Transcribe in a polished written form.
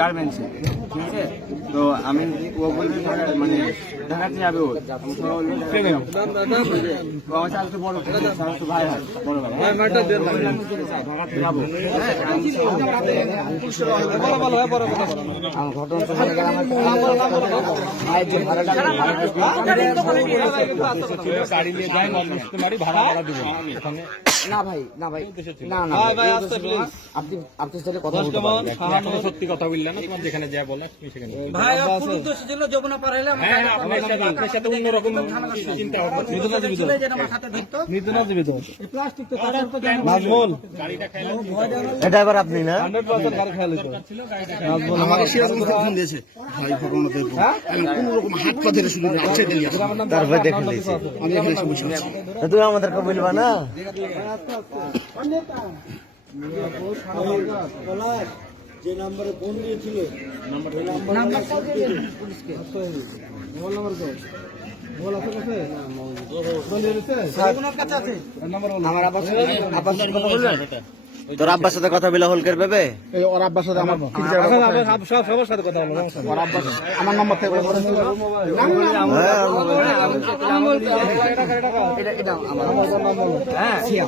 গার্মেন্টসে, ঠিক আছে। তো আমি ও বলবে মানে ঢাকাতে যাবে, ও আমার চাল তো বড় তো ভাই হয়, বড় ভাই ঢাকাতে যাবো। গাড়ি নিয়ে যায় ভাড়া দিব না ভাই, না ভাই, না না আপনি আপনার সাথে কথা বলতে পারেন। সত্যি কথা বললেন না, তোমার যেখানে যা বলে তুমি সেখানে ভাই পুরো দোষ ছিল যমুনা পার হলে আপনার সাথে অন্যরকম চিন্তা ভাবনা প্লাস্টিক তো নাজমুল এটা এবার আপনি না 100% গাড়ি খেয়াল হইতো। আমাকে সিরাজগঞ্জ থেকে ফোন দিয়েছে ভাই ঘটনা দেখবো আমি কোন রকম হাত পা ধরে শুধু আছে দিলি তারপর দেখে নিয়েছি আমি এখানে এসে বসে আছি তুমি আমাদেরকে বলবা না যে নম্বরে ফোন দিয়েছিল নাম্বার পুলিশকে মোবাইল নাম্বার কো মোবাইল আছে কাছে না মোবাইল কাছে আছে নাম্বার আমার আব্বার সাথে কথা বলবেন তোর আব্বার সাথে কথা বলে হোলকের ভেবে এই ওর আব্বার সাথে আমার সবার সাথে কথা বলবো ওর আব্বার আমার নাম্বার থেকে এটা আমার